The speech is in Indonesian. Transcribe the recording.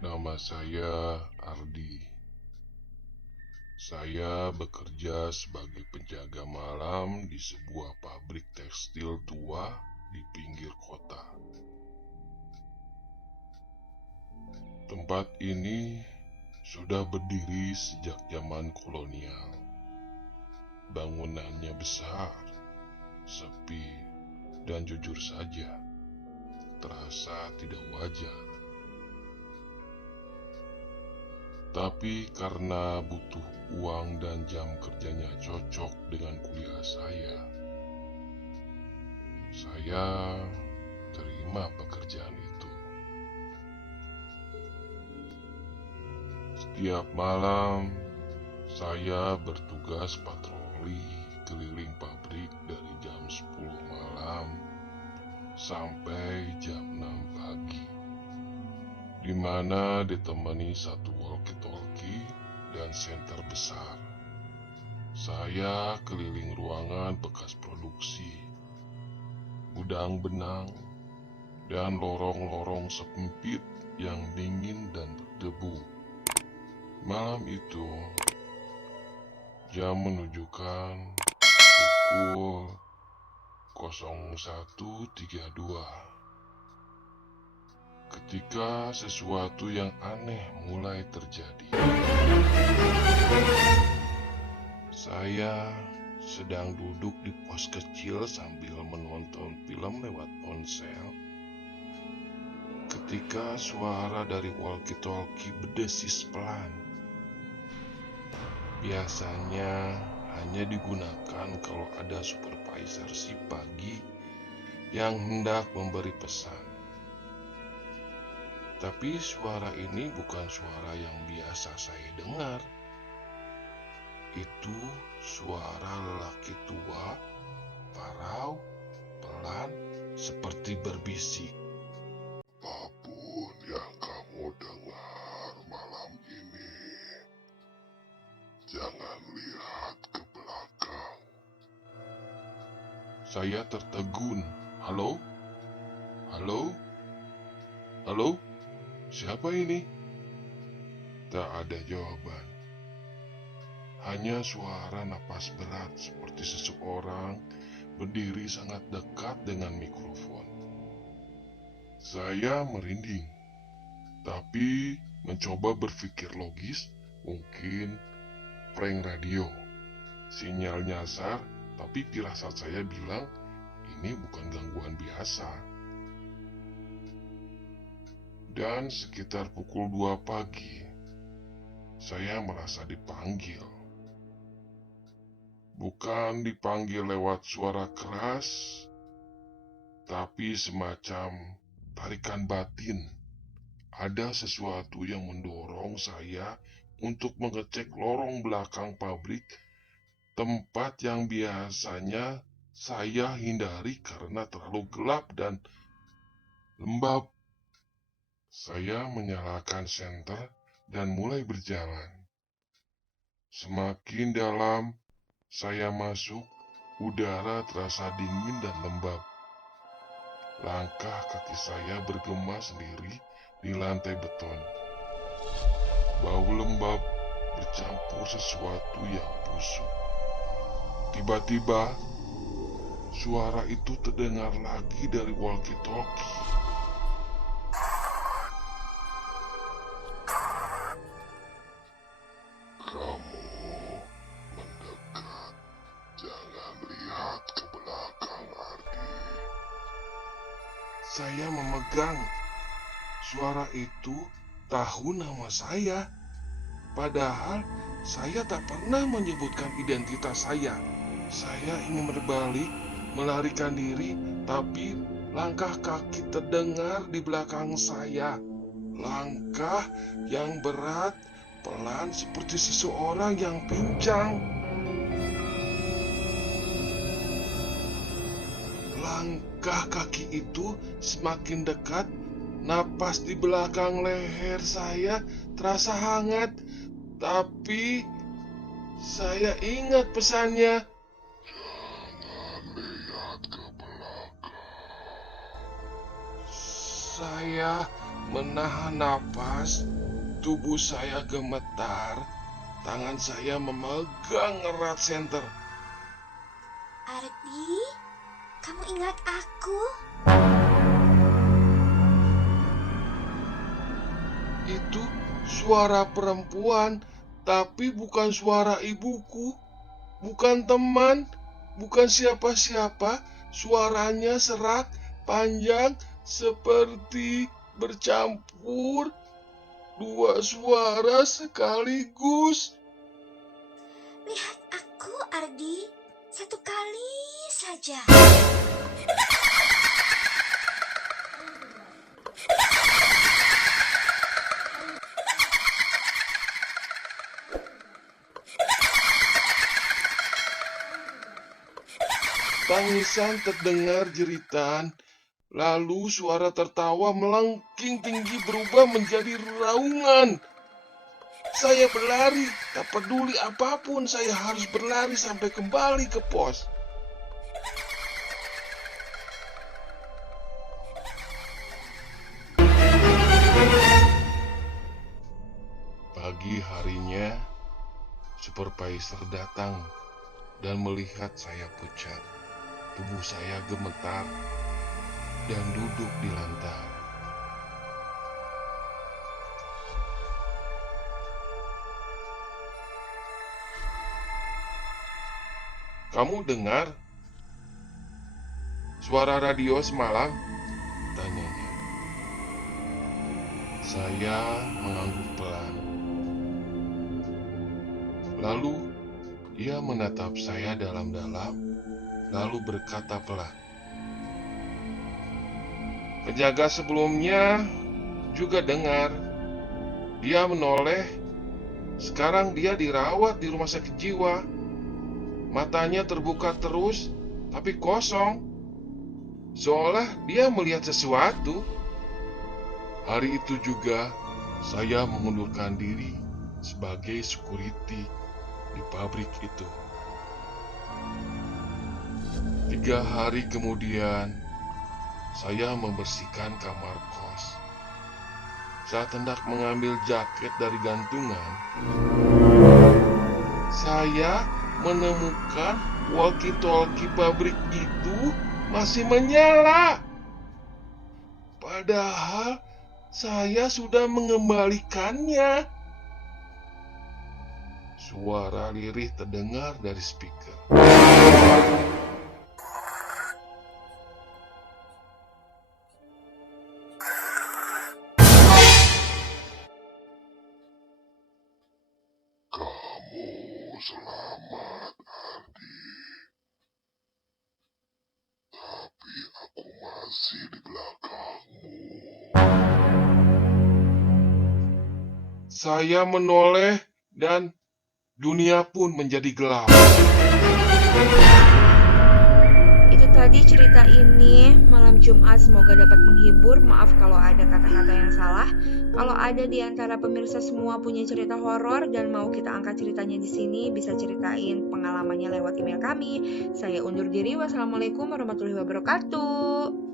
Nama saya Ardi. Saya bekerja sebagai penjaga malam di sebuah pabrik tekstil tua di pinggir kota. Tempat ini sudah berdiri sejak zaman kolonial. Bangunannya besar, sepi, dan jujur saja, terasa tidak wajar. Tapi karena butuh uang dan jam kerjanya cocok dengan kuliah saya terima pekerjaan itu. Setiap malam, saya bertugas patroli keliling pabrik dari jam 10 malam sampai jam 6 pagi, di mana ditemani satu walkie-talkie dan senter besar. Saya keliling ruangan bekas produksi, gudang benang, dan lorong-lorong sempit yang dingin dan berdebu. Malam itu, jam menunjukkan pukul 01.32 ketika sesuatu yang aneh mulai terjadi. Saya sedang duduk di pos kecil sambil menonton film lewat ponsel ketika suara dari walkie-talkie berdesis pelan. Biasanya hanya digunakan kalau ada supervisor si pagi yang hendak memberi pesan. Tapi suara ini bukan suara yang biasa saya dengar. Itu suara lelaki tua, parau, pelan, seperti berbisik. Apapun yang kamu dengar malam ini, jangan lihat ke belakang. Saya tertegun. Halo? Halo? Halo? Siapa ini? Tak ada jawaban. Hanya suara napas berat seperti seseorang berdiri sangat dekat dengan mikrofon. Saya merinding, tapi mencoba berpikir logis, mungkin prank radio. Sinyal nyasar, tapi firasat saya bilang ini bukan gangguan biasa. Dan sekitar pukul 2 pagi, saya merasa dipanggil. Bukan dipanggil lewat suara keras, tapi semacam tarikan batin. Ada sesuatu yang mendorong saya untuk mengecek lorong belakang pabrik, tempat yang biasanya saya hindari karena terlalu gelap dan lembab. Saya menyalakan senter dan mulai berjalan. Semakin dalam saya masuk, udara terasa dingin dan lembab. Langkah kaki saya bergema sendiri di lantai beton. Bau lembab bercampur sesuatu yang busuk. Tiba-tiba, suara itu terdengar lagi dari walkie-talkie. Kamu mendekat, jangan lihat ke belakang, Ardi. Saya memegang. Suara itu tahu nama saya. Padahal saya tak pernah menyebutkan identitas saya. Saya ingin berbalik, melarikan diri, tapi langkah kaki terdengar di belakang saya. Langkah yang berat, pelan seperti seseorang yang pincang. Langkah kaki itu semakin dekat. Napas di belakang leher saya terasa hangat, tapi saya ingat pesannya. Jangan lihat ke belakang. Saya menahan napas, tubuh saya gemetar, tangan saya memegang erat senter. Ardi, kamu ingat aku? Itu suara perempuan, tapi bukan suara ibuku, bukan teman, bukan siapa-siapa. Suaranya serak, panjang, seperti bercampur dua suara sekaligus. Lihat aku, Ardi. Satu kali saja. Tangisan terdengar jeritan, lalu suara tertawa melengking tinggi berubah menjadi raungan. Saya berlari, tak peduli apapun, saya harus berlari sampai kembali ke pos. Pagi harinya, supervisor datang dan melihat saya pucat. Tubuh saya gemetar dan duduk di lantai. "Kamu dengar suara radio semalam?" tanyanya. Saya mengangguk pelan. Lalu ia menatap saya dalam-dalam, lalu berkata pelan, "Penjaga sebelumnya juga dengar. Dia menoleh. Sekarang dia dirawat di rumah sakit jiwa. Matanya terbuka terus, tapi kosong. Seolah dia melihat sesuatu." Hari itu juga saya mengundurkan diri sebagai security di pabrik itu. 3 hari kemudian, saya membersihkan kamar kos. Saat hendak mengambil jaket dari gantungan, saya menemukan walkie-talkie pabrik itu masih menyala. Padahal saya sudah mengembalikannya. Suara lirih terdengar dari speaker. "Kamu selamat, tapi aku masih di belakangmu." Saya menoleh dan dunia pun menjadi gelap. Itu tadi cerita ini malam Jumat, semoga dapat menghibur. Maaf kalau ada kata-kata yang salah. Kalau ada di antara pemirsa semua punya cerita horor dan mau kita angkat ceritanya di sini, bisa ceritain pengalamannya lewat email kami. Saya undur diri. Wassalamualaikum warahmatullahi wabarakatuh.